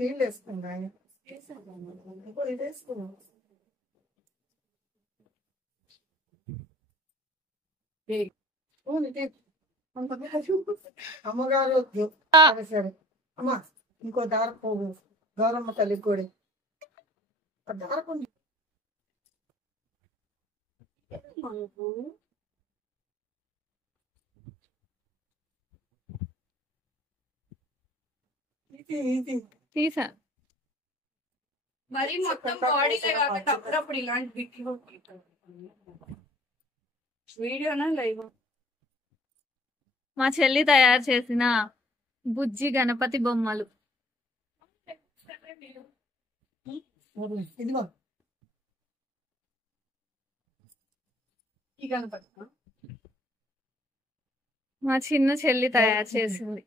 నీళ్ళు వేసుకుంటా ఇంకో ఇది వేసుకున్నాం. అమ్మగారు వద్దు. సరే సరే అమ్మా, ఇంకో దారపోగు గౌరమ్మ తల్లి కూడా దారపు ఇది ఇది తీసా మరి మొత్తం బాడీలో కాకుండా అప్పుడప్పుడు ఇలాంటి బిట్లు వీడియోనా లైవ్. మా చెల్లి తయారు చేసిన బుజ్జి గణపతి బొమ్మలు. ఇదిగో ఈ గణపతి మా చిన్న చెల్లి తయారు చేసింది.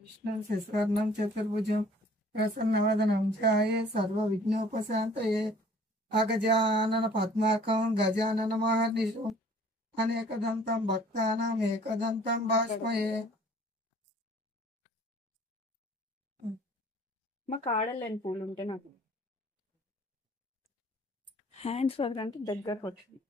విష్ణు శశివర్ణం చతుర్భుజం ప్రసన్నవదనం ధ్యాయే సర్వ విఘ్నోపశాంతయే అగజానన పద్మాకం గజానన మహర్నిశం అనేకదంతం భక్తానాం ఏకదంతం భాస్మయే. మా కాడలేని పూలు ఉంటే నాకు హ్యాండ్స్ వర్క్ అంటే దగ్గరకు వచ్చింది.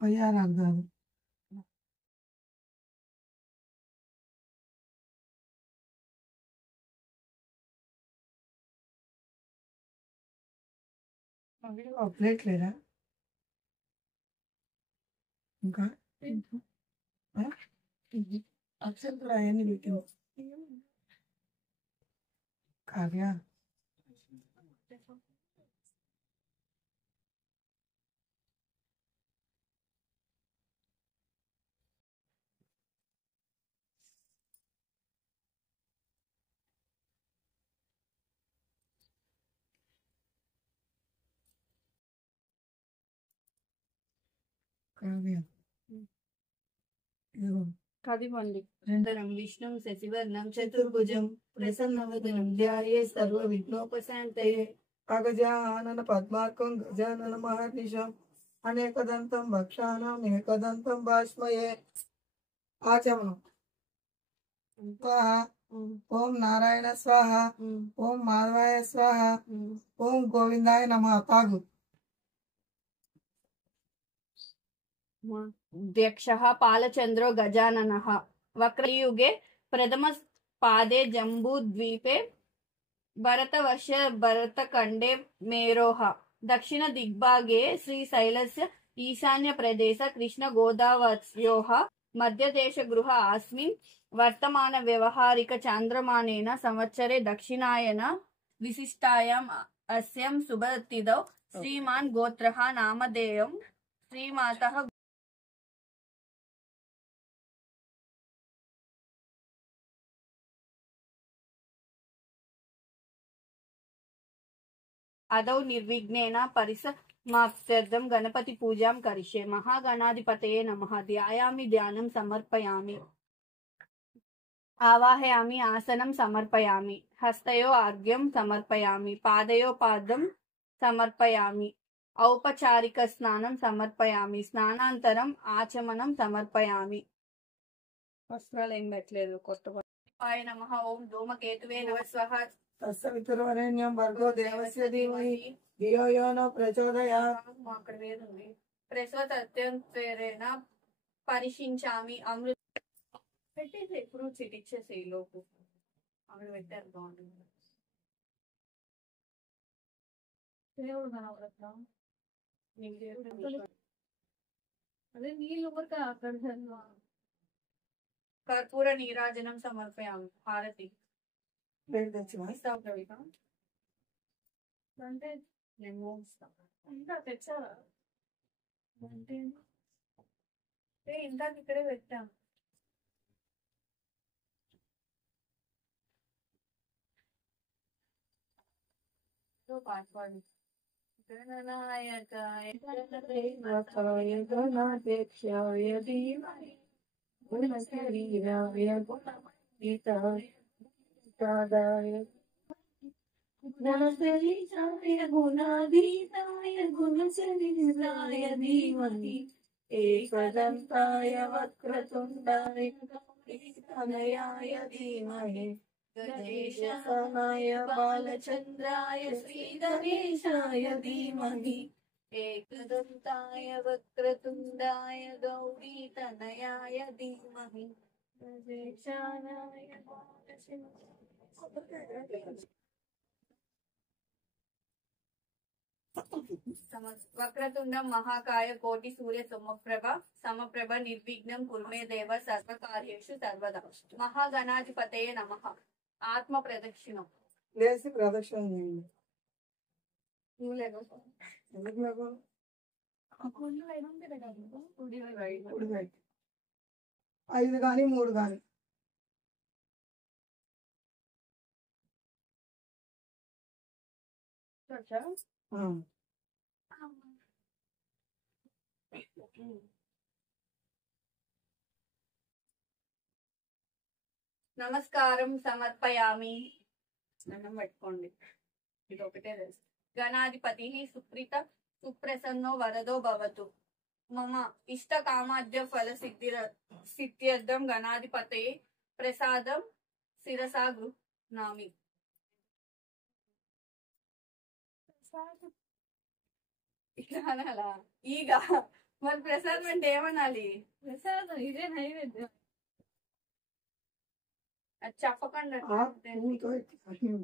పోయారు అర్థాలు ప్లేట్ లేదా ఇంకా అక్షంతలు అవన్నీ పెట్టిన కావ్య కావ్య ఇదిగో కదివండి. అందరం విష్ణు శశివర్ణం చతుర్భుజం ప్రసన్నవదనం ధ్యాయే సర్వ విఘ్నోపశాంతయే అగజానన పద్మార్కం గజానన మహర్నిశం అనేకదంతం భక్షానం ఏకదంతం భాస్మయే. ఆచమనం స్వాహ ఓం నారాయణ స్వాహ ఓం మాధవాయ స్వాహ ఓం గోవిందాయ నమః. తాగు. ద్యక్షః పాలచంద్రో గజాననః వక్రయుగే ప్రథమ పాదే జంబూద్వీపే భరతవర్ష భరతఖండే మేరోః దక్షిణ దిగ్భాగే శ్రీశైలస్య ఈశాన్య ప్రదేశ కృష్ణ గోదావర్యోః మధ్యదేశ గృహ అస్మిన్ వర్తమాన వ్యవహారిక చాంద్రమానేన సంవత్సరే దక్షిణాయన విశిష్టాయాం అస్యాం శుభతిథౌ శ్రీమాన్ గోత్రః నామధేయం శ్రీమాతః అదౌ నిర్విఘ్నేన పరిసమాప్త్యర్థం గణపతి పూజాం కరిష్యే. మహాగణాధిపతయే నమః. ధ్యాయామి ధ్యానం సమర్పయామి. ఆవాహయామి ఆసనం సమర్పయామి. హస్తయో ఆర్ఘ్యం సమర్పయామి. పాదయో పాదం సమర్పయామి. ఔపచారిక స్నానం సమర్పయామి. స్నానాంతరం ఆచమనం సమర్పయామి. వస్త్రాలు ఏం పెట్టలేదు. కొత్త నమః. ఓం ధూమకేతువే నమః స్వహ. తస్సవితుర్వరేణ్యం భర్గో దేవస్య ధీమహి ధియో యో నో ప్రచోదయాత్. అక్కడ వేరుంది. ప్రసవతత్వేన పరిశించామి. అమృత పెట్టేసి ఎప్పుడు చిటిచ్చేసి లోపు అక్కడ పెట్టారు. బాగుంటుంది. దేవుడు కనబడతా నీకు దేవుడు అదే నీళ్ళు ఊరిక అక్కడ కర్పూర నీరాజనం సమర్పయామి. హారతి ప్లేట్ తెచ్చివా? ఇస్తావు కవిత అంటే నేను ఇస్తాను. ఇంకా తెచ్చారా అంటే ఇందాక ఇక్కడే పెట్టాను. పాడుకోండి. గణనాయకాయ దేవతాయ గణాధ్యక్షాయ ధీమహి గుణశరీరాయ గుణమండితాయ గుణాదాయ గుణశరీరాయ గుణాధీతాయ గుణశరీరాయ ధీమహి ఏకదంతాయ వక్రతుండాయ గౌరీతనయాయ ధీమహి గణేశాయ బాలచంద్రాయ శ్రీగణేశాయ ధీమహి ఏకదంతాయ వక్రతుండాయ గౌరీతనయాయ ధీమహి గణేశాయ వక్రతుండం మహాకాయ కోటి సూర్య సమప్రభ నిర్విఘ్నం కుర్మే దేవ సర్వకార్యేషు సర్వదా. మహాగణాధిపతయే నమః. ఆత్మ ప్రదక్షిణం. లేచి ప్రదక్షిణ చేయండి. నువ్వు లేవు. ఎందుకు లేవు? కుడి వైపు. కుడి వైపు 5 కానీ 3 కానీ. నమస్కారం సమర్పయామి. దండం పెట్టుకోండి. ఇది ఒకటే తెలుసు. గణాధిపతి సుప్రసన్నో వరదో భవతు. మమ ఇష్ట కామాద్య ఫల సిద్ధ్యర్థం గణాధిపతయే ప్రసాదం శిరసా గృహ్ణామి. ఇట్లా అనాలా? ఈగ మరి ప్రసాదం అంటే ఏమనాలి? ప్రసాదం ఇదే నైవేద్యం. అది చెప్పకుండా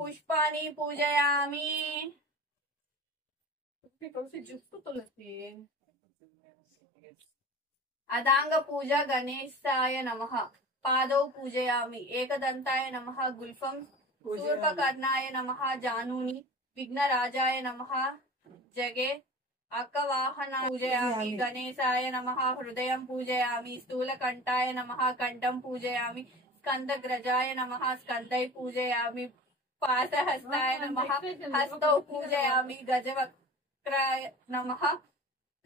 పుష్పాని పూజయామి. తులసి జుట్టు తులసి. అదాంగ పూజ గణేశాయ నమః. పాదౌ పూజయామి. ఏకదంతాయ నమః. గుల్ఫం శూర్పకర్ణాయ నమః. జానూని విఘ్నరాజాయ నమః. జగే అక్కవాహన పూజయామి. గణేశాయ నమః. హృదయం పూజయామి. స్థూలకంఠాయ నమః. కంఠం పూజయామి. స్కందగ్రజాయ నమః. స్కందై పూజయామి. పాశహస్తాయ నమః. హస్తౌ పూజయామి. గజవక్రాయ నమః.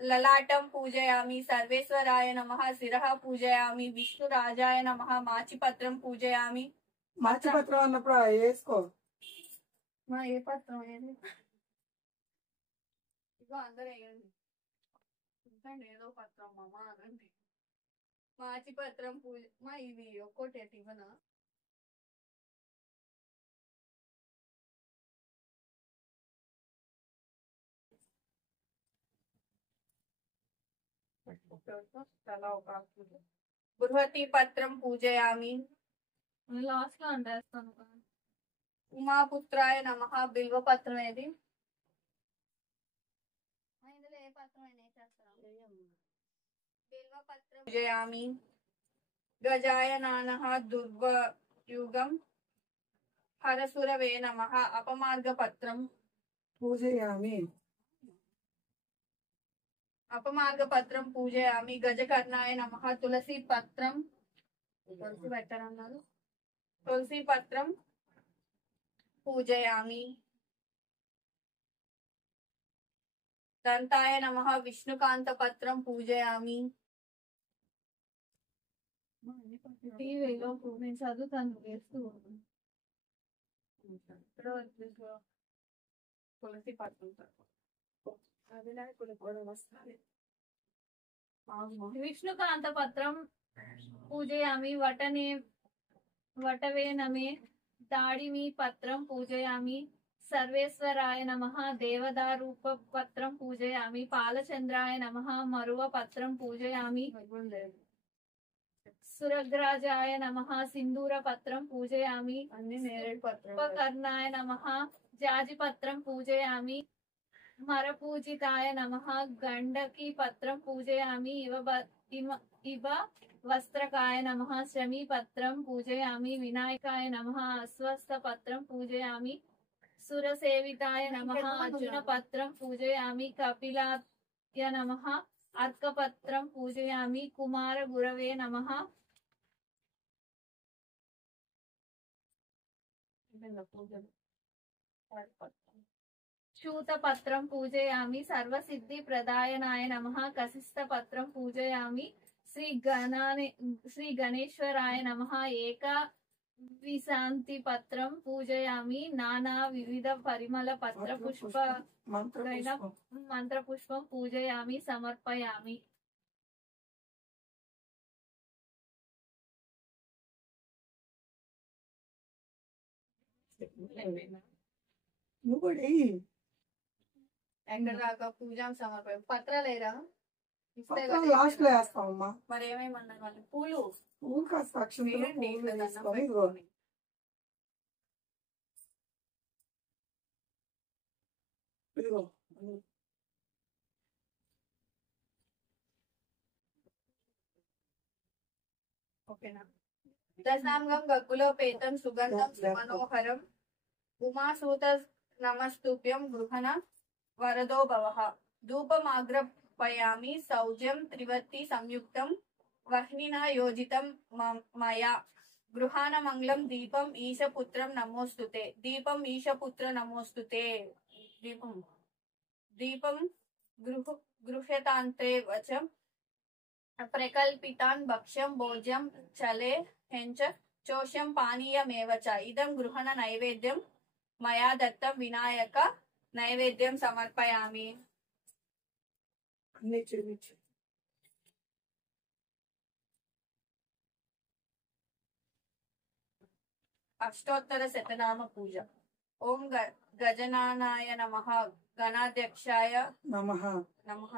లలాటం పూజయామి. సర్వేశ్వరాయ నమః. శిరః పూజయామి. విష్ణురాజాయ నమః. మాచిపత్రం పూజయామి. మాచిపత్రం అన్నప్పుడు వేసుకో. మా ఏ పత్రం ఏది? ఇగో అందరూ వేయండి. చూడండి ఏదో పత్రం మామ అనండి. మాచిపత్రం పూజ. మా ఇవి ఒక్కోటి ఇవ్వనా? బృహతి పత్రం పూజయామి. లాస్ట్ లో అంటేస్తాను. ఉమాపుత్రాయ నమః. బిల్వ పత్రం ఏది? ఇందులో ఏ పత్రం అయినా బిల్వ పత్రం పూజయామి. గజాయ నానః. దుర్గయుగం హరసురవే నమః. అపమార్గ పత్రం పూజయామి. అపమార్గ పత్రం పూజయామి. గజకర్ణాయ నమః. తులసి పత్రం. తులసి పెట్టరన్నారు. తులసి పత్రం పూజయామి. దంతాయ నమః. విష్ణుకాంత పత్రం పూజయామి. టీవీలో నేను చదువుతాను వేస్తూ తులసి పత్రం విష్ణుకాంత పత్రం పూజయామి. వటవేనమే దాడిమి పత్రం పూజయామి. సర్వేశ్వరాయ నమః. దేవదారూప పత్రం పూజయామి. పాలచంద్రాయ నమః. మరువ పత్రం పూజయామి. సురగ్రాజాయ నమః. సింధూర పత్రం పూజయామి. అన్ని నేరేడు పత్రం. ఉపకర్ణాయ నమః. జాజి పత్రం పూజయామి. మరపూజితాయ నమః. గండకి పత్రం పూజయామి. ఇవ వస్త్రకాయ నమః. శమీ పత్రం పూజయామి. వినాయకాయ నమః. అస్వస్థ పత్రం పూజయామి. సురసేవితాయ నమః. అర్జున పత్రం పూజయామి. కపిలాయ నమః. అర్కపత్రం పూజయామి. కుమార గురవే నమః. शूतपत्रं पूजयामि सर्वसिद्धि प्रदायनाय नमः कसिस्तपत्रं पूजयामि श्री गणेश्वराय नमः एका विशांति पत्रं पूजयामि नाना विविध परिमल पत्र पुष्प मंत्रपुष्पं पूजयामि समर्पयामि నువ్వు కూడా వెయ్యి. ఎక్కడ దాకా పూజాం సమర్పయం పత్రాలేరా ఇస్తే పత్రాలు లాస్ట్ లో వేస్తామమ్మా. మరి ఏమేమన్నారు వాళ్ళు పూలు పువ్వు కాస్త అక్షంతలు వేయండి, పువ్వులు దండం తీసుకొని ఇదిగో. పెట్టుకొని. ఇదిగో ఓకేనా దశాంగం గగ్గులోపేతం సుగంధం సుమనోహరం ఉమాసూత నమస్తుభ్యం గృహణ వరదో భవః ధూపమాగ్రపయామి సౌజ్యం త్రివర్తి సంయుక్తం వహ్నినా యోజితం మయా గృహాణ మంగళం దీపం ఈశపుత్రం నమోస్తుతే దీపం ఈశపుత్ర నమోస్తుతే దీపం దీపం గృహ్యతాంత్రే వచం ప్రకల్పితాన్ భక్ష్యం భోజ్యం చలే హెంచ చోష్యం పానీయమేవ చ ఇదం గృహణ నైవేద్యం మయా దత్తం వినాయక నైవేద్యం సమర్పయామి. అన్ని చూపించు. అష్టోత్తర శతనామ పూజ. ఓం గజనానాయ నమః గణాధ్యక్షాయ నమః నమః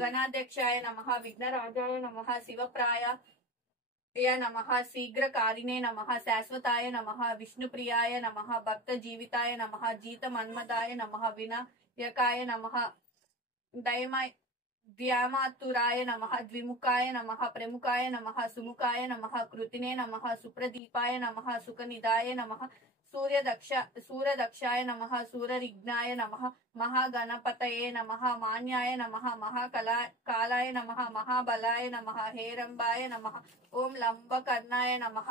గణాధ్యక్షాయ నమః విఘ్నరాజాయ నమః శివప్రాయాయ నమః శీఘ్రకారిణే నమః శాశ్వతాయ నమః విష్ణుప్రియాయ నమః భక్త జీవితాయ నమః జీత మన్మదాయ నమః వినాయకాయ నమః ద్యామాతురాయ నమః ద్విముఖాయ నమః ప్రముఖాయ నమః సుముఖాయ నమః కృతినే నమః సుప్రదీపాయ నమః సుఖనిదాయ నమః సూర్యదక్షాయ నమః సూరరిఘ్నాయ నమః మహాగణపతయే నమః మాన్యాయ నమః మహాకాలాయ నమః మహాబలాయ నమః హేరంబాయ నమః ఓం లంబకర్ణాయ నమః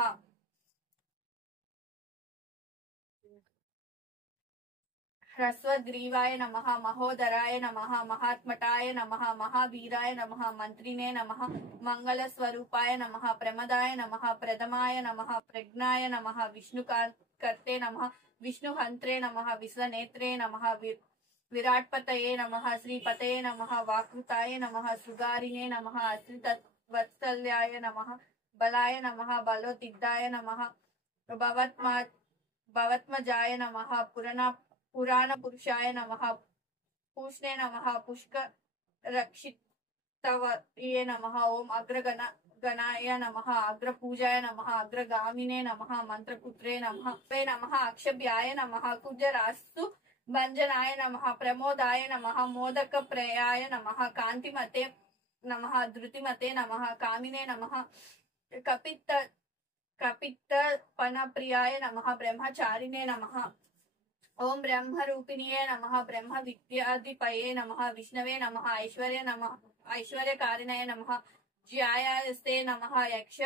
హ్రస్వగ్రీవాయ నమః మహోదరాయ నమః మహాత్మటాయ నమః మహావీరాయ నమః మంత్రినే నమః మంగళస్వరూపాయ నమః ప్రమదాయ నమః ప్రథమాయ నమః ప్రజ్ఞాయ నమః విష్ణుకర్తే నమః విష్ణుహంత్రే నమః విశ్వనేత్రే నమః విరాట్పతయే నమః శ్రీపతయే నమః వాకృతాయ నమః సుగారిణే నమః అశ్రితవత్సల్యాయ నమః బలాయ నమః బలోతిద్దాయ నమః భవత్మజాయ నమః పురాణ పురుషాయ నమః పూష్ణే నమః పుష్కరక్షితవయే నమః ఓం గణాయ నమః అగ్రపూజాయ నమః అగ్రగామినే నమః మంత్రపుత్రే నమః అక్షభ్యాయ నమః కుజరాస్తు భంజనాయ నమః ప్రమోదాయ నమః మోదక ప్రేయాయ నమః కాంతిమతే నమః ధృతిమతే నమః కామినే నమః కపిత్త పనప్రియాయ నమః బ్రహ్మచారిణే నమః ఓం బ్రహ్మరూపిణియే నమః బ్రహ్మ విద్యాధిపయే నమః విష్ణవే నమః ఐశ్వర్యకారిణయ నమః జ్యాయాస్తే నమః యక్ష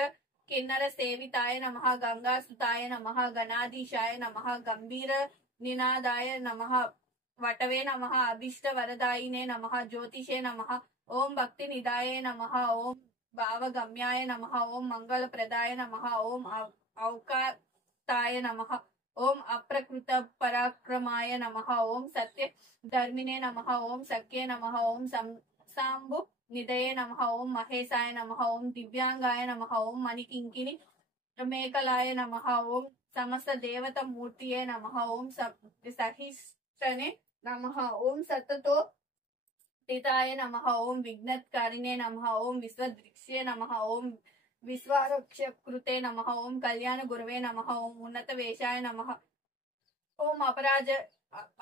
కిన్నర సేవితాయ నమః గంగాసుతాయ నమః గణాధీశాయ నమః గంభీర నినాదాయ నమః వటవే నమః అభిష్ట వరదాయినే నమః జ్యోతిషే నమః ఓం భక్తి నిదాయ నమః ఓం భావగమ్యాయ నమః ఓం మంగళప్రదాయ నమః ఓం ఔకాతాయ నమః ఓం అప్రకృత పరాక్రమాయ నమః ఓం సత్య ధర్మినే నమః ఓం సఖ్యే నమః ఓం సాంబు నిదయే నమః ఓం మహేశాయ నమః ఓం దివ్యాంగాయ నమః ఓం మణికింకిని మేకలాయ నమః ఓం సమస్త దేవత మూర్తియే నమః ఓం సహిష్టనే నమః ఓం సత్తతో హితాయ నమః ఓం విఘ్నత్కారిణే నమః ఓం విశ్వదృక్ష్యే నమః ఓం విశ్వరక్షకృతే నమః ఓం కళ్యాణ గురవే నమః ఓం ఉన్నత వేషాయ నమః ఓం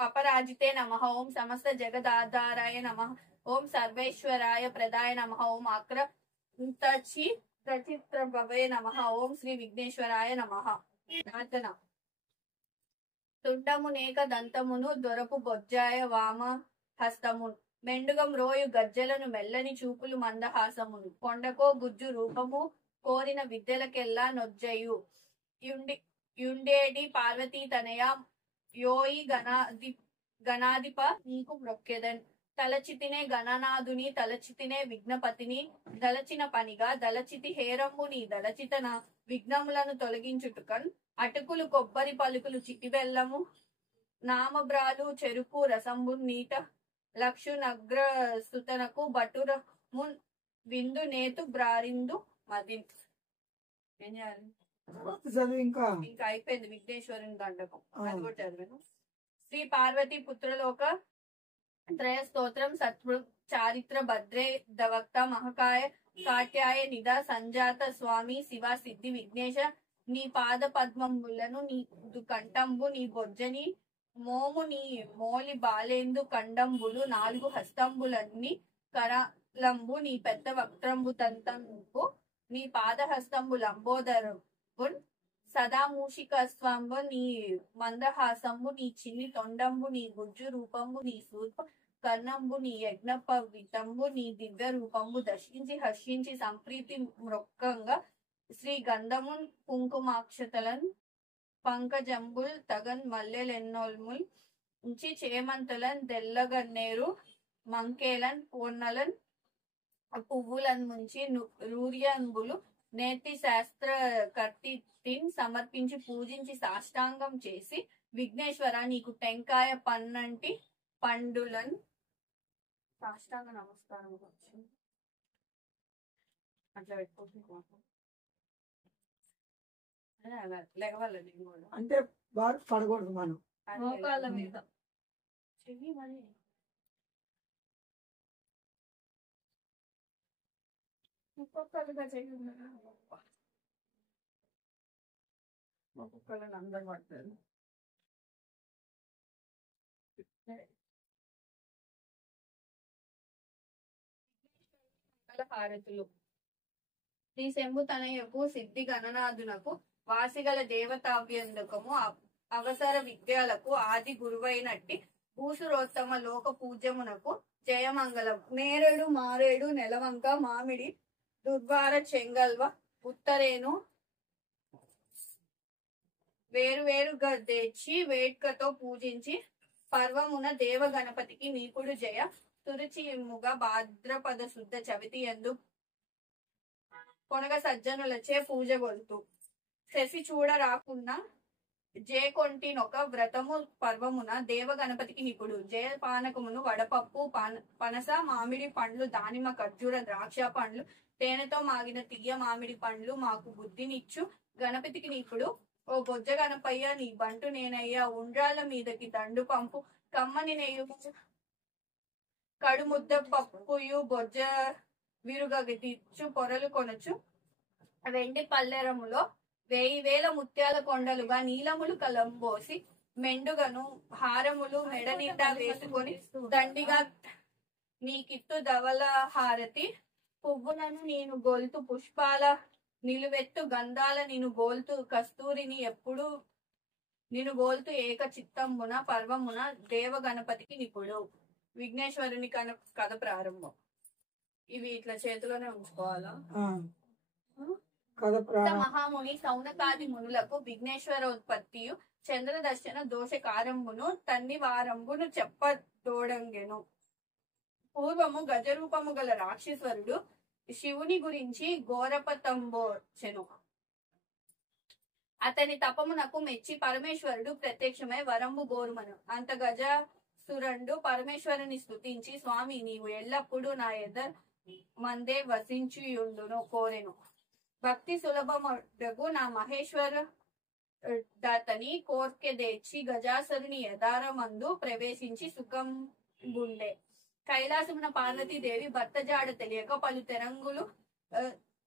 అపరాజితే నమః ఓం సమస్త జగదాధారాయ నమః ఓం సర్వేశ్వరాయ ప్రదాయ నమః ఓం ప్రచిత్రభవే నమః ఓం శ్రీ విఘ్నేశ్వరాయ నమః. ప్రార్థన. తుండమునేక దంతమును దొరపు బొజ్జాయ వామ హస్తమును మెండుగం రోయు గజ్జలను మెల్లని చూపులు మందహాసమును కొండకో గుజ్జు రూపము కోరిన విద్యలకెల్లా నొజ్జయు యుండేడి పార్వతీ తనయ యోయి గణాధిప నీకు మొక్కెదన్. తలచితినే గణనాథుని తలచితినే విఘ్నపతిని దలచిన పనిగా దలచితి హేరంబు నీ దలచితన విఘ్నములను తొలగించుటకన్. అటుకులు కొబ్బరి పలుకులు చిటిబెల్లము నామబ్రాలు చెరుకు రసంబు నీట లక్షు నగ్ర సుతనకు బటురము విందు నేతు బ్రారిందు మదిన్. ఏం చేయాలి? చదువు ఇంకా ఇంకా అయిపోయింది విఘ్నేశ్వరుని దండకం. అది కూడా చదివాను. శ్రీ పార్వతీ పుత్రలోక త్రయ స్తోత్రం సత్పృ చారిత్ర భద్రే దవక్త మహకాయ కాట్యాయ నిద సంజాత స్వామి శివ సిద్ధి విఘ్నేశ. నీ పాద పద్మములను నీ కంఠంబు నీ బొజ్జని మోము నీ మోలి బాలేందు కండంబులు 4 హస్తంబులన్నీ కరలంబు నీ పెద్ద వక్త్రంబు తంతంబు నీ పాదహస్తంబు లంబోదరంబున్ సదా మూషిక స్వంబు నీ మందహాసంబు నీ చిన్ని తొండంబు నీ గుజ్జు రూపంబు నీ సూర్ప కర్ణంబు నీ యజ్ఞపవితంబు నీ దివ్య రూపంబు దర్శించి హర్షించి సంప్రీతి మృక్కంగా శ్రీ గంధమున్ కుంకుమాక్షతలన్ పంకజంబుల్ తగన్ మల్లెలెన్నోల్ముల్ ఉంచి చేమంతులన్ తెల్లగన్నేరు మంకేలన్ పూర్ణలన్ పువ్వులను ముంచి రూర్యంబులు నేతి శాస్త్ర కర్తిన్ సమర్పించి పూజించి సాష్టాంగం చేసి విఘ్నేశ్వర నీకు టెంకాయ పన్నంటి పండులన్ సాష్టాంగ నమస్కారం అట్లా పెట్టుకుంటున్నాను. లేవాలి అంటే బాగా పడకూడదు మనం. మోకాళ్ళ మీద చెయ్యి మరి ఒక్కొక్కరుగా చెయ్యి ఒక్కొక్కరు అందరు పడతారు. హారతులు. శ్రీ శంభు తనయకు సిద్ధి గణనాథునకు వాసిగల దేవతాభ్యందకము అవసర విద్యలకు ఆది గురువైనట్టి భూసురోత్తమ లోక పూజ్యమునకు జయమంగళం. నేరేడు మారేడు నెలవంక మామిడి దుర్వార చెంగల్వ ఉత్తరేను వేరువేరుగా తెచ్చి వేట్కతో పూజించి పర్వమున దేవ గణపతికి నీకుడు జయ తురుచిముగా భాద్రపద శుద్ధ చవితి ఎందు కొనగ సజ్జనులచే పూజ గొలుతూ శశి చూడ రాకున్నా జయకొంటినొక వ్రతము పర్వమున దేవ గణపతికి నిపుడు జయ పానకమును వడపప్పు పనస మామిడి పండ్లు దానిమ్మ ఖర్జూర ద్రాక్ష పండ్లు తేనెతో మాగిన తీయ మామిడి పండ్లు మాకు బుద్ధినిచ్చు గణపతికి నిపుడు. ఓ బొజ్జ గణపయ్య నీ బంటు నేనయ్యా ఉండ్రాళ్ళ మీదకి దండు పంపు కమ్మని నెయ్యు కడుముద్ద పప్పుయు బొజ్జ విరుగచ్చు పొరలు కొనచ్చు వెండి పల్లెరములో 1000 ముత్యాల కొండలుగా నీలములు కలంబోసి మెండుగను హారములు మెడ నిండా వేసుకొని దండిగా నీకిత్తు ధవల హారతి పువ్వులను నేను గోల్తు పుష్పాల నిలువెత్తు గంధాల నేను గోల్తు కస్తూరిని ఎప్పుడు నేను గోల్తు ఏక చిత్తంబున పర్వమున దేవ గణపతికి నిపుడు. విఘ్నేశ్వరుని కథ ప్రారంభం. ఇవి ఇట్లా చేతిలోనే ఉంచుకోవాలా? మహాముని సౌనకాది మునులకు విఘ్నేశ్వరోత్పత్తియు చంద్ర దర్శన దోష కారంబును తన్ని వారంబును చెప్పదోడంగెను. పూర్వము గజరూపము గల రాక్షీశ్వరుడు శివుని గురించి ఘోరపతంబోచెను. అతని తపమునకు మెచ్చి పరమేశ్వరుడు ప్రత్యక్షమై వరంబు గోరుమను. అంత గజసురుడు పరమేశ్వరుని స్తుతించి స్వామి నీవు ఎల్లప్పుడూ నా ఎదర్ మందే వసించుయుండును కోరెను. భక్తి సులభముడగు నా మహేశ్వర దతని కోర్కెదేచి గజాసురుని యదారమందు ప్రవేశించి సుఖం గుండె. కైలాసమున పార్వతీదేవి భర్త జాడ తెలియక పలు తెరంగులు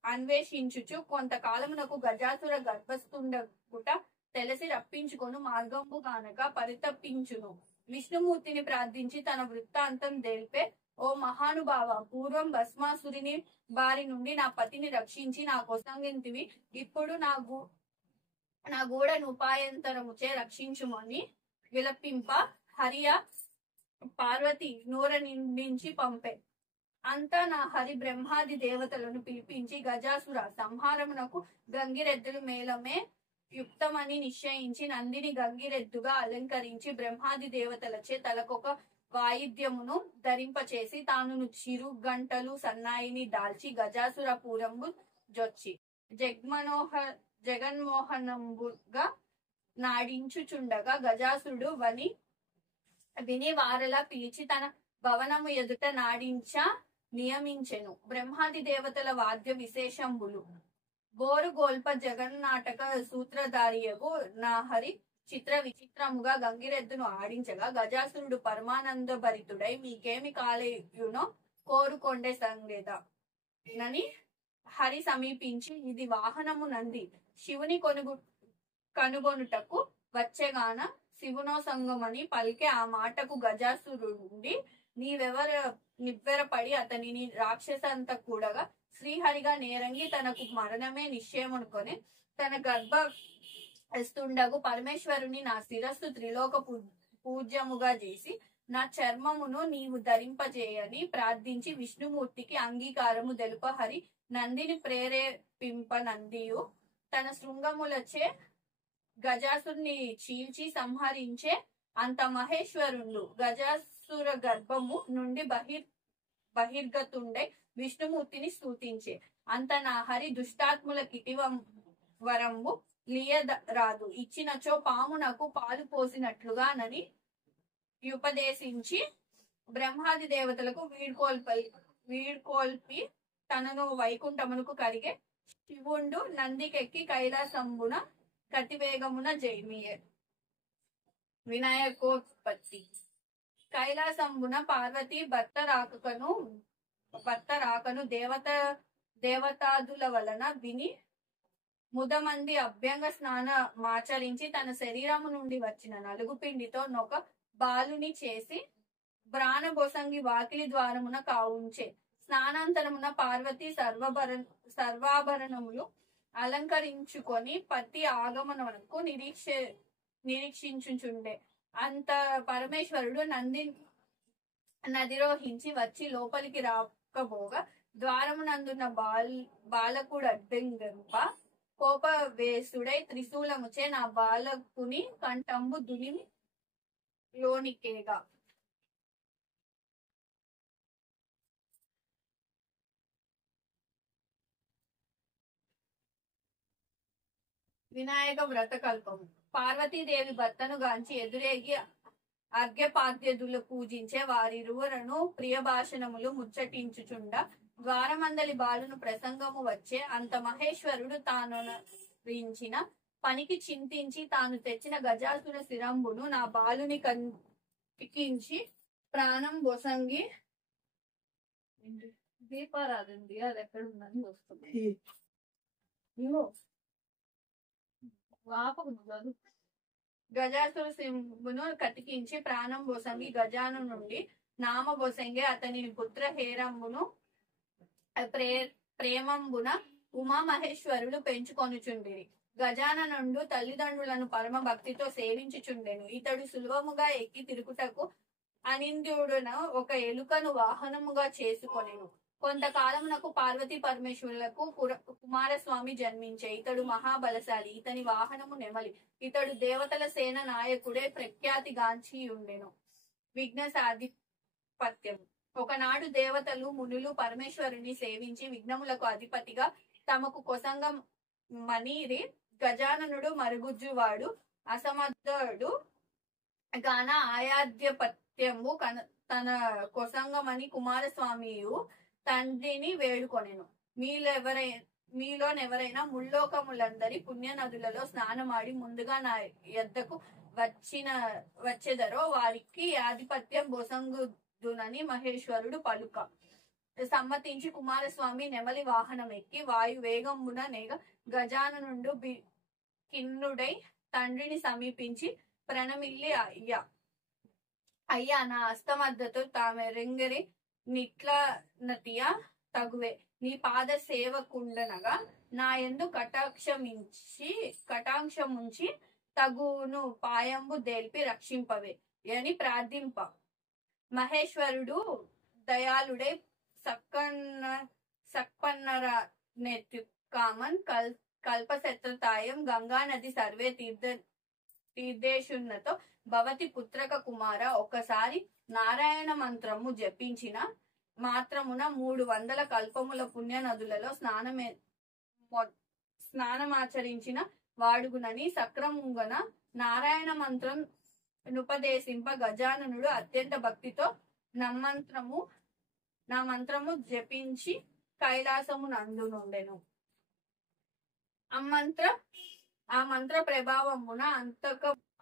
అన్వేషించుచు కొంతకాలమునకు గజాసుర గర్భస్థుండగుట తెలిసి రప్పించుకొను మార్గంబు కానక పరితప్పించును. విష్ణుమూర్తిని ప్రార్థించి తన వృత్తాంతం తెలిపే ఓ మహానుభావ పూర్వం భస్మాసురిని బారి నుండి నా పతిని రక్షించి నా కొసంగింటివి ఇప్పుడు నా గూడను ఉపాయంతరముచే రక్షించుమని విలపింప హరియ పార్వతి నూర నిండించి పంపే. అంతా నా హరి బ్రహ్మాది దేవతలను పిలిపించి గజాసుర సంహారమునకు గంగిరెద్దులు మేళమే యుక్తమని నిశ్చయించి నందిని గంగిరెద్దుగా అలంకరించి బ్రహ్మాది దేవతలచే తలకొక వాయిద్యమును ధరింపచేసి తాను చిరు గంటలు సన్నాయిని దాల్చి గజాసుర పూరంబు జొచ్చి జగన్మోహనంబుగా నాడించుచుండగా గజాసురుడు విని వారలా పిలిచి తన భవనము ఎదుట నియమించెను. బ్రహ్మాది దేవతల వాద్య విశేషంబులు గోరుగోల్ప జగన్నాటక సూత్రధారియగు నాహరి చిత్ర విచిత్రముగా గంగిరెద్దును ఆడించగా గజాసురుడు పరమానంద భరితుడై మీకేమి కాలేయునో కోరుకొండే సంగేద నని హరి సమీపించి ఇది వాహనము నంది శివుని కనుగొనుటకు వచ్చేగాన శివునో సంగమని పలికే ఆ మాటకు గజాసురుడి నివ్వెరపడి అతనిని రాక్షసంత కూడగా శ్రీహరిగా నేరంగి తనకు మరణమే నిశ్చయమనుకొని తన గర్భస్థుండగు పరమేశ్వరుని నా శిరస్సు త్రిలోక పూజ్యముగా చేసి నా చర్మమును నీవు ధరింపజేయని ప్రార్థించి విష్ణుమూర్తికి అంగీకారము తెలుప హరి నందిని ప్రేరేపింపనందియు తన శృంగములచే గజాసురుని చీల్చి సంహరించే అంత మహేశ్వరుడు గజాసుర గర్భము నుండి బహిర్గతుండై విష్ణుమూర్తిని స్తుతించే అంత నా హరి దుష్టాత్ముల వరంబు లియరాదు ఇచ్చినచో పామునకు పాలు పోసినట్లుగా నని ఉపదేశించి బ్రహ్మాది దేవతలకు వీడ్కోల్పి తనను వైకుంఠమునకు కరిగే శివుండు నందికెక్కి కైలాసంబున కతివేగమున జైమియే. వినాయకోత్పత్తి. కైలాసంబున పార్వతి భర్త రాకను దేవతాదుల వలన విని ముదమంది అభ్యంగ స్నానమాచరించి తన శరీరము నుండి వచ్చిన నలుగుపిండితో నొక బాలుని చేసి బ్రాణబొసంగి వాకిలి ద్వారమున కావుంచే. స్నానాంతరమున పార్వతి సర్వాభరణములు అలంకరించుకొని పతి ఆగమనమునకు నిరీక్షించుచుండే. అంత పరమేశ్వరుడు నదిరోహించి వచ్చి లోపలికి రాకపోగా ద్వారమునందున్న బాలకుడు అడ్డంగంప కోపవేశుడై త్రిశూలముచే నా బాలకుని కంఠంబు దులిమి లోనికేగా. వినాయక వ్రతకల్పము. పార్వతీదేవి భర్తను గాంచి ఎదురేగి అర్ఘ్యపాద్యదులు పూజించే వారిరువురను ప్రియభాషణములు ముచ్చటించుచుండ ద్వారమందలి బాలును ప్రసంగము వచ్చే. అంత మహేశ్వరుడు తానురించిన పనికి చింతించి తాను తెచ్చిన గజాసుర శిరంబును నా బాలుని కంటికించి ప్రాణం బొసంగి దీపారాధండి అది ఎక్కడుందని వస్తుంది. గజాసుర సింహును కతికించి ప్రాణం బొసంగి గజాను నుండి నామ బొసంగి అతని పుత్ర హేరంబును ప్రేమంబున ఉమామహేశ్వరులు పెంచుకొనుచుండిరి. గజాననుండు తల్లిదండ్రులను పరమ భక్తితో సేవించుచుండెను. ఇతడు సులభముగా ఎక్కి తిరుగుటకు అనింద్యుడును ఒక ఎలుకను వాహనముగా చేసుకొనెను. కొంతకాలమునకు పార్వతీ పరమేశ్వరులకు కుమారస్వామి జన్మించే. ఇతడు మహాబలశాలి. ఇతని వాహనము నెమలి. ఇతడు దేవతల సేన నాయకుడే ప్రఖ్యాతిగాంచి ఉండెను. విఘ్న సాధిపత్యము. ఒకనాడు దేవతలు మునులు పరమేశ్వరుని సేవించి విఘ్నములకు అధిపతిగా తమకు కొసంగమనిరి. గజాననుడు మరుగుజ్జువాడు అసమర్థుడు గాన ఆయాధ్యపత్యము తన కొసంగమని కుమారస్వామియు తండ్రిని వేడుకొనెను. మీలోనెవరైనా ముల్లోకములందరి పుణ్య నదులలో స్నానమాడి ముందుగా నా యొద్దకు వచ్చెదరో వారికి ఆధిపత్యం బొసంగుదునని మహేశ్వరుడు పలుక సమ్మతించి కుమారస్వామి నెమలి వాహనం ఎక్కి వాయు వేగంబున నేగ గజాననుండు కిన్నుడై తండ్రిని సమీపించి ప్రణమిల్లి అయ్యా నా అస్తమద్దతో తామెరెంగరి నిట్లనతియ తగువే. నీ పాద సేవకుండనగా నా యందు కటాక్షముంచి తగును పాయంబు దేల్పి రక్షింపవే అని ప్రార్థింప. మహేశ్వరుడు దయాళుడై సప్పన్నర నెత్తి కామన్ కల్పశత్రతాయం గంగా నది సర్వే తీర్థేషున్నతో భవతి పుత్రక కుమార. ఒక్కసారి నారాయణ మంత్రము జపించిన మాత్రమున 300 కల్పముల పుణ్య నదులలో స్నానమాచరించిన వాడుగునని సక్రముంగన నారాయణ మంత్రం నుపదేశింప గజాననుడు అత్యంత భక్తితో నా మంత్రము జపించి కైలాసము నందునుండెను. ఆ మంత్ర ప్రభావమున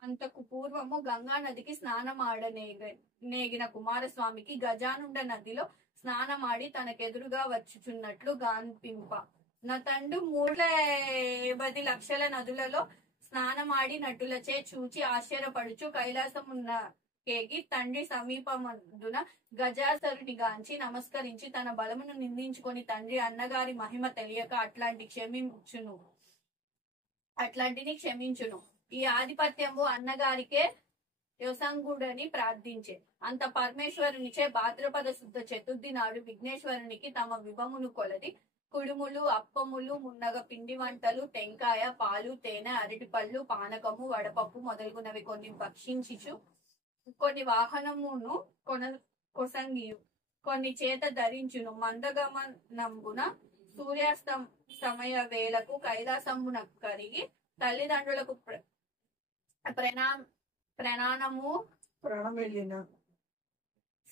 అంతకు పూర్వము గంగా నదికి స్నానమాడనేగిన కుమారస్వామికి గజానుండ నదిలో స్నానమాడి తనకెదురుగా వచ్చుచున్నట్లు గాన్పింప నతండు 350 లక్షల నదులలో స్నానమాడి నటులచే చూచి ఆశ్చర్యపడుచు కైలాసమున్న కేగి తండ్రి సమీపమందున గజాసరుని గాంచి నమస్కరించి తన బలమును నిందించుకొని తండ్రి అన్నగారి మహిమ తెలియక అట్లాంటిని క్షమించును. ఈ ఆధిపత్యము అన్నగారికే యోసంగుడని ప్రార్థించే. అంత పరమేశ్వరునిచే భాద్రపద శుద్ధ చతుర్థి నాడు విఘ్నేశ్వరునికి తమ విభమును కొలది కుడుములు, అప్పములు, మున్నగ పిండి వంటలు, టెంకాయ, పాలు, తేనె, అరటిపళ్ళు, పానకము, వడపప్పు మొదలుగునవి కొన్ని భక్షించుచు కొన్ని వాహనమును కొసంగియు కొన్ని చేత ధరించును. మందగమనంబున సూర్యాస్తం సమయ వేళకు కైలాసమున కరిగి తల్లిదండ్రులకు ప్రణమిల్లిన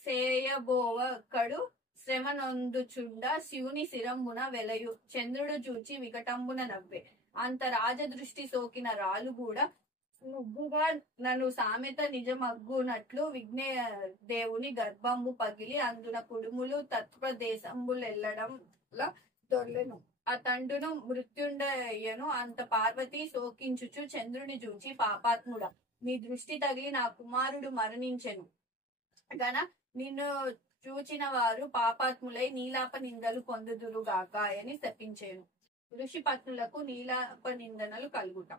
సేయబోవకడు శ్రమ నొందుచుండ శివుని శిరంబున వెలయు చంద్రుడు చూచి వికటంబున నవ్వే. అంత రాజదృష్టి సోకిన రాళ్ళు కూడా ముగ్గుగా నన్ను సామెత నిజమగ్గునట్లు విఘ్నే దేవుని గర్భంబు పగిలి అందున కుడుములు తత్వదేశంబులెల్లడంలా దొర్లెను. ఆ తండును మృత్యుండయ్యను. అంత పార్వతి శోకించుచు చంద్రుని చూచి పాపాత్ముడా, నీ దృష్టి తగిలి నా కుమారుడు మరణించెను గన నిన్ను చూచిన వారు పాపాత్ములై నీలాప నిందలు పొందుదురుగాక అని శపించెను. ఋషి పత్నులకు నీలాప నిందనలు కలుగుట.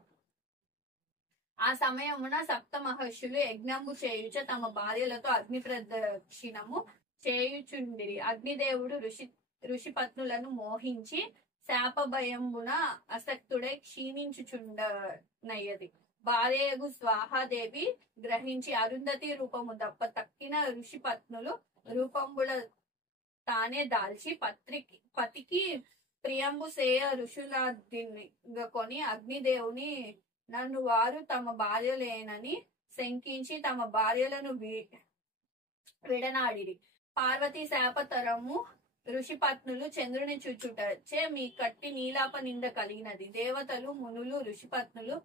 ఆ సమయమున సప్త మహర్షులు యజ్ఞంబు చేయుచ తమ భార్యలతో అగ్ని ప్రదక్షిణము చేయుచుండిరి. అగ్నిదేవుడు ఋషి పత్నులను మోహించి శాప భయంబున అసక్తుడై క్షీణించుచుండనయ్యది. భార్యగు స్వాహాదేవి గ్రహించి అరుంధతి రూపము దప్ప తక్కిన ఋషి పత్నులు రూపంబుల తానే దాల్చి పతికి ప్రియంబు సేయ ఋషులాదిని అగ్నిదేవుని నన్ను వారు తమ భార్యలేనని శంకించి తమ భార్యలను విడనాడిరి. పార్వతి శాపతరము ఋషి పత్నులు చంద్రుని చుచ్చుటచే మీ కట్టి నీలాప నింద కలిగినది. దేవతలు, మునులు, ఋషి పత్నులు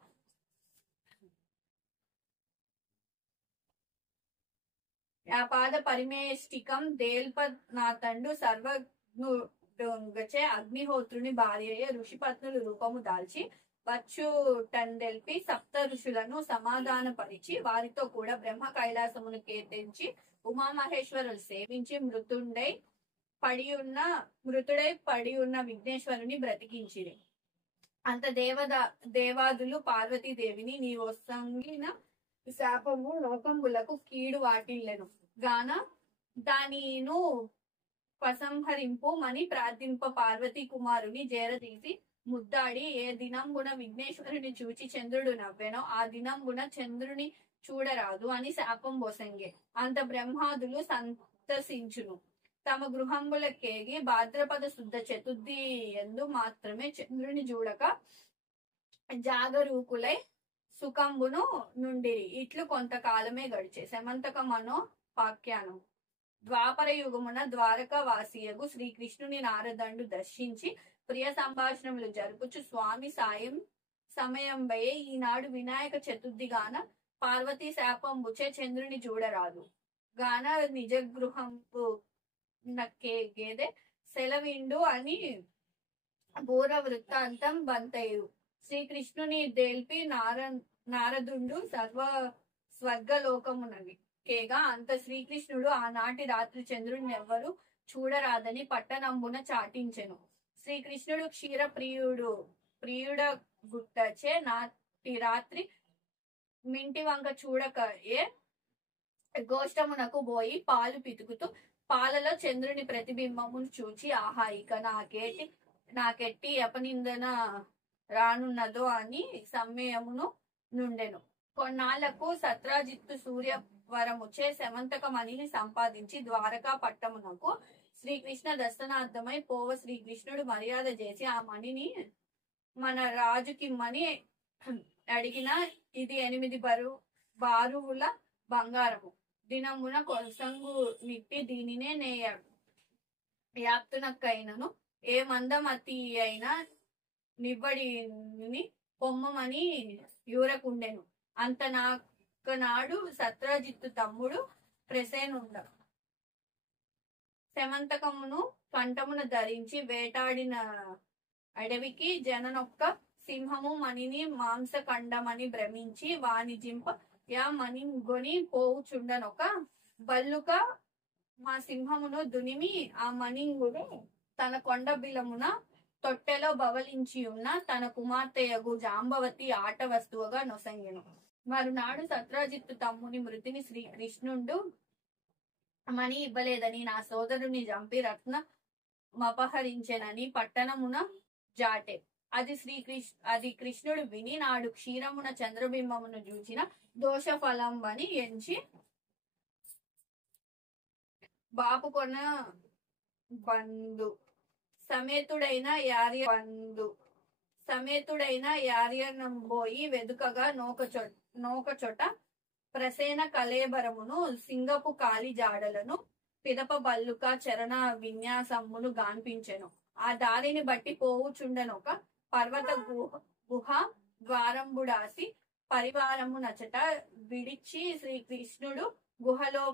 పాద పరిమేష్టికం దేల్పనాథండు సర్వజ్ఞుడుగచే అగ్నిహోత్రుని భార్యయే ఋషి పత్నులు రూపము దాల్చి వచ్చుటందెల్పి సప్త ఋషులను సమాధానపరిచి వారితో కూడా బ్రహ్మ కైలాసమును కేతించి ఉమామహేశ్వరులు సేవించి మృతుడై పడి ఉన్న విఘ్నేశ్వరుని బ్రతికించిరి. అంత దేవాదులు పార్వతీదేవిని నీ వసంగిన శాపము లోకంబులకు కీడు వాటిల్లెను గాన దానిను పసంహరింపు మని ప్రార్థింప పార్వతీ కుమారుని జేరదీసి ముద్దాడి ఏ దినంబున విఘ్నేశ్వరుని చూచి చంద్రుడు నవ్వెనో ఆ దినంబున చంద్రుని చూడరాదు అని శాపం బొసంగే. అంత బ్రహ్మాదులు సంతసించును. తమ గృహంబులకేగి భాద్రపద శుద్ధ చతుర్థి ఎందు మాత్రమే చంద్రుని చూడక జాగరూకులై సుఖంబును నుండిరి. ఇట్లు కొంతకాలమే గడిచే. సమంతక మనోపాఖ్యానం. ద్వాపర యుగమున ద్వారక వాసియగు శ్రీకృష్ణుని నారదండు దర్శించి ప్రియ సంభాషణములు జరుపుచు స్వామి సమయంబయే ఈనాడు వినాయక చతుర్థి గాన పార్వతీ శాపంబుచే చంద్రుని చూడరాదు గాన నిజ గృహంపు నక్కేగేదే సెలవిండు అని పూర్వ వృత్తాంతం బంతయు. శ్రీకృష్ణుని దేల్పి నారదుండు స్వర్గలోకమునవి కేగా అంత శ్రీకృష్ణుడు ఆనాటి రాత్రి చంద్రుని ఎవ్వరు చూడరాదని పట్టణంబున చాటించెను. శ్రీకృష్ణుడు క్షీర ప్రియుడ గుట్టచే నాటి రాత్రి మింటి వంక చూడకయే గోష్టమునకు పోయి పాలు పితుకుతూ పాలలో చంద్రుని ప్రతిబింబమును చూచి ఆహా ఇక నాకెట్టి అపనిందన రానున్నదో అని సమ్మేయమును నుండెను. కొన్నాళ్లకు సత్రాజిత్తు సూర్యవరముచే శమంతకమణిని సంపాదించి ద్వారకా పట్టమునకు శ్రీకృష్ణ దర్శనార్థమై పోవ శ్రీకృష్ణుడు మర్యాద చేసి ఆ మణిని మన రాజుకిమ్మని అడిగిన ఇది 8 బారువుల బంగారము. దినమున కొసంగు నిట్టి దీనినే నే యాప్తునకైనను ఏ మందమతి అయినా నివ్వడిని పొమ్మమని యూరకుండెను. అంత నాడు సత్రజిత్తు తమ్ముడు ప్రసేనుండ శమంతకమును కంఠమున ధరించి వేటాడిన అడవికి జననొక్క సింహము మణిని మాంసఖండమని భ్రమించి వాణిజింప యా మణి గొని పోవుచుండనొక బల్లుక మా సింహమును దునిమి ఆ మణింగుడు తన కొండ బిలమున తొట్టెలో బవలించి ఉన్న తన కుమార్తెయగు జాంబవతి ఆట వస్తువుగా నొసంగెను. మరునాడు సత్రజిత్తు తమ్ముని మృతిని శ్రీకృష్ణుడు మణి ఇవ్వలేదని నా సోదరుని చంపి రత్నమపహరించెనని పట్టణమున జాటే. అది కృష్ణుడు విని నాడు క్షీరమున చంద్రబింబమును చూచిన దోష ఫలంబని ఎంచి బాపుకొన బంధు సమేతుడైన యార్యనంబోయి వెదుకగా నోకచొట ప్రసేన కలేబరమును సింగపు కాలి జాడలను పిదప బల్లుక చరణ విన్యాసమును గాన్పించెను. ఆ దారిని బట్టి పోవుచుండనొక పర్వత గుహ ద్వారంబుడాసి పరివారము నచట విడిచి శ్రీకృష్ణుడు గుహలో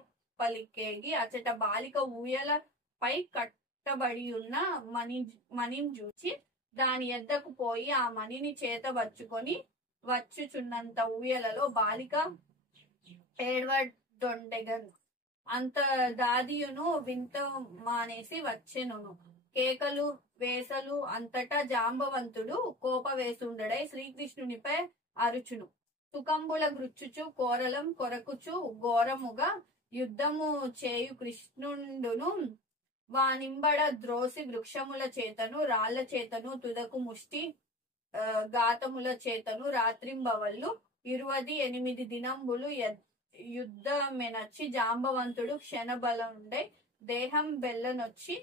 పలికేగి అచట బాలిక ఊయలపై కట్టబడి ఉన్న మణిని చూచి దాని ఎద్దకు పోయి ఆ మణిని చేత వచ్చుకొని వచ్చుచున్నంత ఊయలలో బాలిక ఏడ్వదొండెగను. అంత దాదియును వింత మానేసి వచ్చెను. కేకలు వేసలు అంతటా జాంబవంతుడు కోపవేసుండడై శ్రీకృష్ణునిపై అరుచును. తుకంబుల గృచ్చుచు కోరలం కొరకుచు ఘోరముగా యుద్ధము చేయు కృష్ణుండును వానింబడ ద్రోసి వృక్షముల చేతను రాళ్ల చేతను తుదకు ముష్టి గాతముల చేతను రాత్రింబవళ్ళు 28 దినంబులు యుద్ధమెనొచ్చి జాంబవంతుడు క్షణబలండై దేహం బెల్లనొచ్చి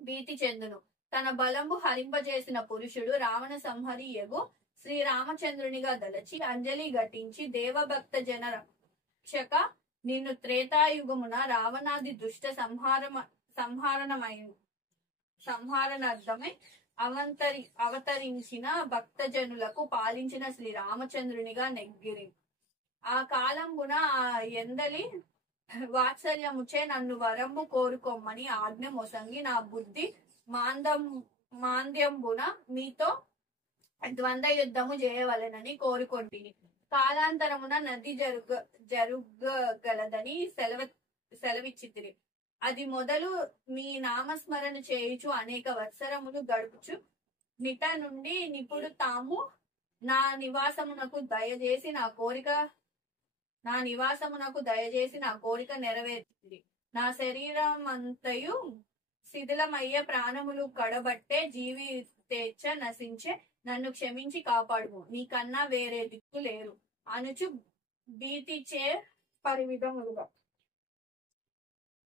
భీతి చెందును. తన బలంబు హరింపజేసిన పురుషుడు రావణ సంహరి యగు శ్రీరామచంద్రునిగా దలచి అంజలి ఘటించి దేవభక్త జన రక్షక నిన్ను త్రేతాయుగమున రావణాది దుష్ట సంహారణార్థమై అవతరించిన భక్తజనులకు పాలించిన శ్రీ రామచంద్రునిగా నెగ్గిరి. ఆ కాలంబున ఆ ఎందలి వాత్సల్యముచే నన్ను వరంబు కోరుకోమని ఆజ్ఞ మొసంగి నా బుద్ధి మాంద్యంబున మీతో ద్వంద్వ యుద్ధము చేయవలెనని కోరుకొంటిని. కాలాంతరమున నది జరుగగలదని సెలవిచ్చితిరి. అది మొదలు మీ నామస్మరణ చేయుచు అనేక వత్సరములు గడుపుచు నిట నుండి నిపుడు తాము నా నివాసమునకు దయచేసి నా కోరిక నెరవేర్చింది. నా శరీరమంతయు శిథిలమయ్యే ప్రాణములు కడబట్టే జీవితేచ్ఛ నశించే నన్ను క్షమించి కాపాడుము. నీకన్నా వేరే దిక్కు లేరు అనుచు భీతిచే పరివిధములుగా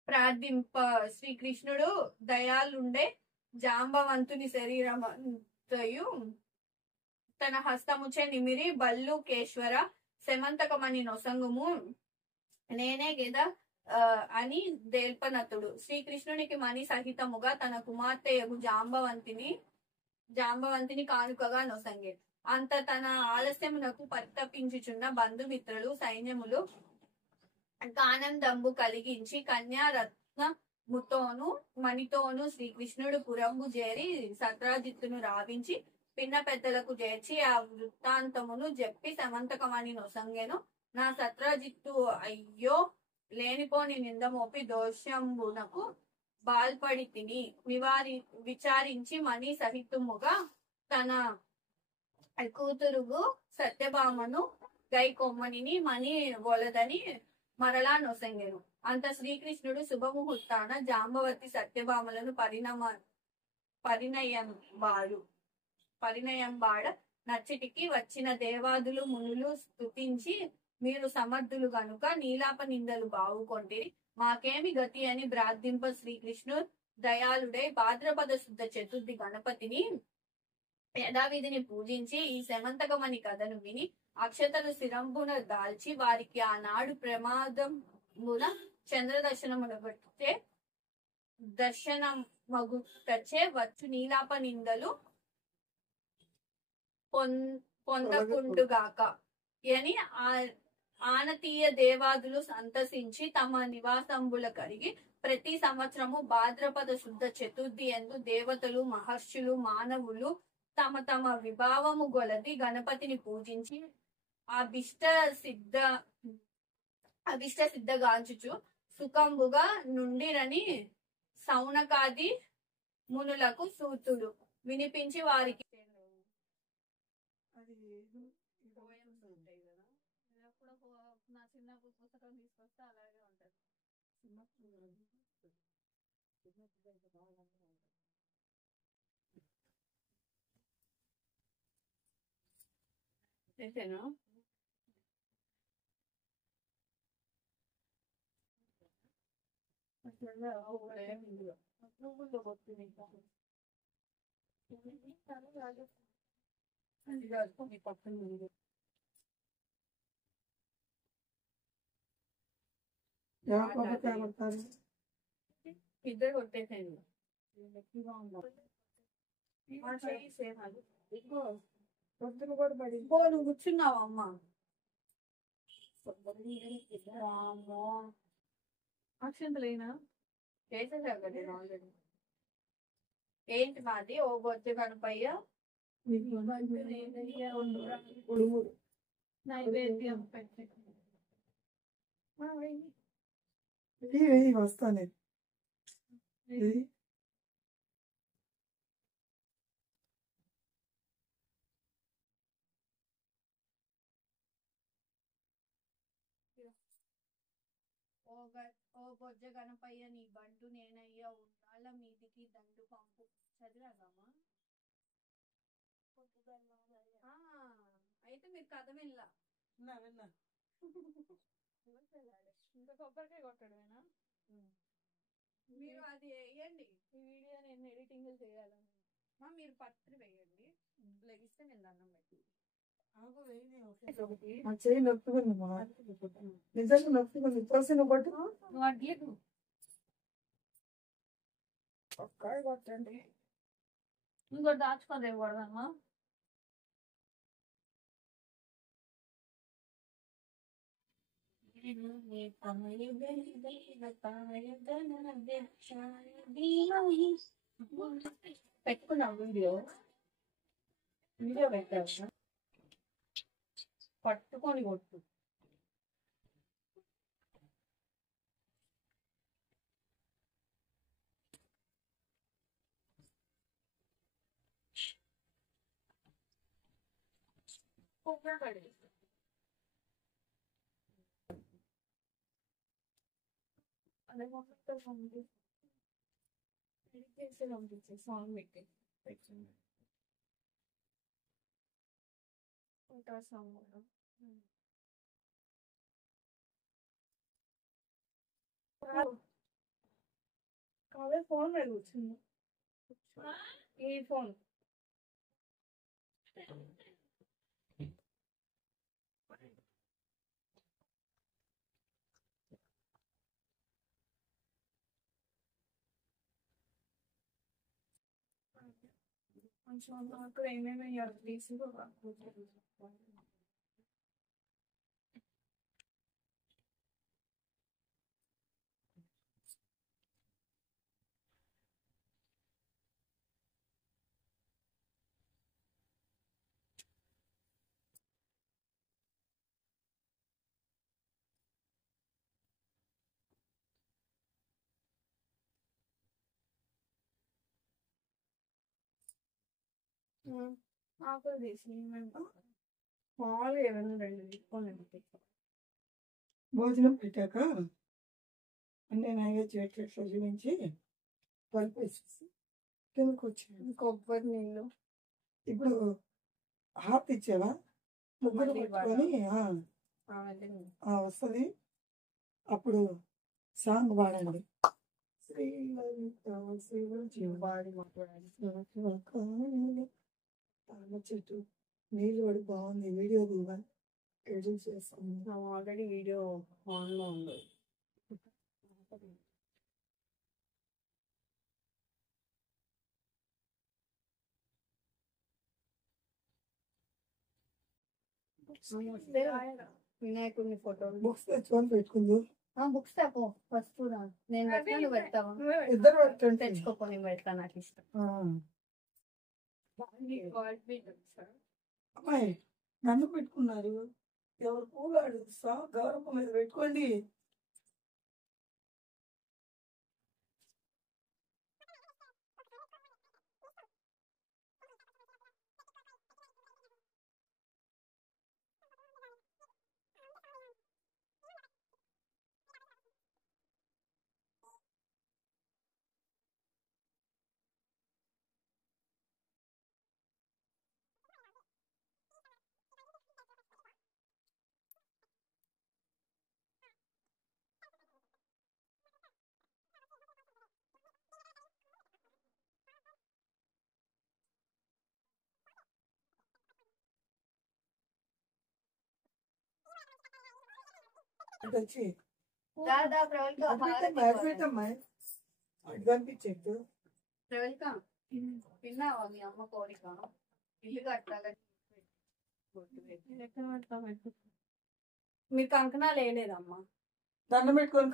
ప్రార్థింప శ్రీకృష్ణుడు దయాలుండే జాంబవంతుని శరీరమంతయు తన హస్తముచే నిమిరి బల్లు కేశ్వర శమంతకమణి నొసంగుము నేనే గెద అని దేల్పనతుడు శ్రీకృష్ణునికి మణి సహితముగా తన కుమార్తెయగు జాంబవంతిని కానుకగా నొసంగే. అంత తన ఆలస్యమునకు పరితపించుచున్న బంధుమిత్రులు సైన్యములు ఆనందంబు కలిగించి కన్యారత్నముతోను మణితోను శ్రీకృష్ణుడు పురంబు చేరి సత్రాజిత్తును రావించి పిన్న పెద్దలకు చేర్చి ఆ వృత్తాంతమును చెప్పి శమంతకమణి నొసంగెను. నా సత్రాజిత్తు అయ్యో లేనిపోని నిందమోపి దోషంబునకు బాల్పడి తిని విచారించి మణి సహితముగా తన కూతురుగు సత్యభామను గైకొమ్మని మణి వలదని మరలా నొసంగెను. అంత శ్రీకృష్ణుడు శుభముహూర్తాన జాంబవతి సత్యభామలను పరిణయంబాడు. పరిణయం వాడ నచ్చిటికి వచ్చిన దేవాదులు మునులు స్తుతించి మీరు సమర్థులు గనుక నీలాప నిందలు బావుకొంటిరి మాకేమి గతి అని ప్రార్థింప శ్రీకృష్ణుడు దయాళుడై భాద్రపద శుద్ధ చతుర్థి గణపతిని యథావిధిని పూజించి ఈ శమంతకమని కథను విని అక్షతలు శిరంబున దాల్చి వారికి ఆనాడు ప్రమాదమున చంద్ర దర్శనమును పెట్టే దర్శనమగుటచే వచ్చు నీలాప నిందలు పొందకుండుగాక అని ఆనతీయ దేవాదులు సంతసించి తమ నివాసంబుల కరిగి ప్రతి సంవత్సరము భాద్రపద శుద్ధ చతుర్థి యందు దేవతలు మహర్షులు మానవులు తమ తమ విభావము గొలది గణపతిని పూజించి అభిష్ట సిద్ధగాంచుచు సుఖంబుగా నుండిరని సౌనకాది మునులకు సూతుడు వినిపించి వారికి నా చిన్న పుస్తకం తీసుకొస్తే అలాగే ఉంటది. చేసాను ఇద్దరు కొట్టేసాను నువ్వు కూర్చున్నావు అమ్మ అక్షంతలేనా చేసేసావు కదా నేను ఆల్రెడీ ఏంటి మాది ఓ బొజ్జ కనపయ్య నైవేద్యం పెట్టి వస్తాను ఓ బొజ్జ గణపయ్య నీ బంటు నేనయ్యా ఉండాల మీదికి దండు పంపు చదివాగమ్మా అయితే మీరు కథ వినలా విన్నా ఇంకా కొబ్బరికాయ కొట్టడమేనా? మీరు అది వేయండి. ఈ వీడియో నేను ఎడిటింగ్ చేయాలని మీరు పత్రి వేయండి. లెగిస్తే నేను దండం పెట్టి చేయి నొప్పుకుంది నిజంగా నొప్పుకుంది తోసిన కొట్టు ఒక్కాయ కొట్టండి ఇంకోటి దాచుకొని రేపు కొడదామా? పెట్టుకున్నా వీడియో పెట్టా పట్టుకొని కొట్టు అదే మొత్తం పంపించే సాంగ్ పెట్టి ఉంటా సాంగ్ కూడా కావే ఫోన్ మీద కూర్చుంది ఈ ఫోన్ కొంచెం అక్కడ ఏమేమి తీసి ఆకులు తీసి మామూలుగా ఏమైనా రెండు తీసుకొని భోజనం పెట్టాక అన్నీ నైవేద్యం ఎట్లా చూపించి పలుపు వేసేసి కిందకు వచ్చాను కొబ్బరి నీళ్ళు ఇప్పుడు హార్ట్ ఇచ్చేవా ముగ్గురు మళ్ళీ పట్టుకొని వస్తుంది అప్పుడు సాంగ్ పాడండి చెట్టు నీళ్ళు పడి బాగుంది వీడియో దిగా ఎడిట్ చేస్తాను ఆల్రెడీ వీడియో ఆన్ లో ఉంది వినాయకుడిని ఫోటోలు బుక్స్ తెచ్చుకొని పెట్టుకుందు బుక్స్ తప్పో ఫస్ట్ నేను పెడతాను పెడతావా ఇద్దరు పెట్టండి తెచ్చుకోపో నేను పెడతాను నాకు ఇష్టం అమ్మాయి నన్ను పెట్టుకున్నారు ఎవరు పూలాడు గౌరవం మీద పెట్టుకోండి వచ్చి దాదా ప్రవల్క పెట్టమ్మా అటు కనిపించట్టు ప్రవల్క విన్నావా మీ అమ్మ కోరిక ఇల్లు కట్టాలని మీరు కంకణాలు వేయలేదమ్మా దండం పెట్టుకొని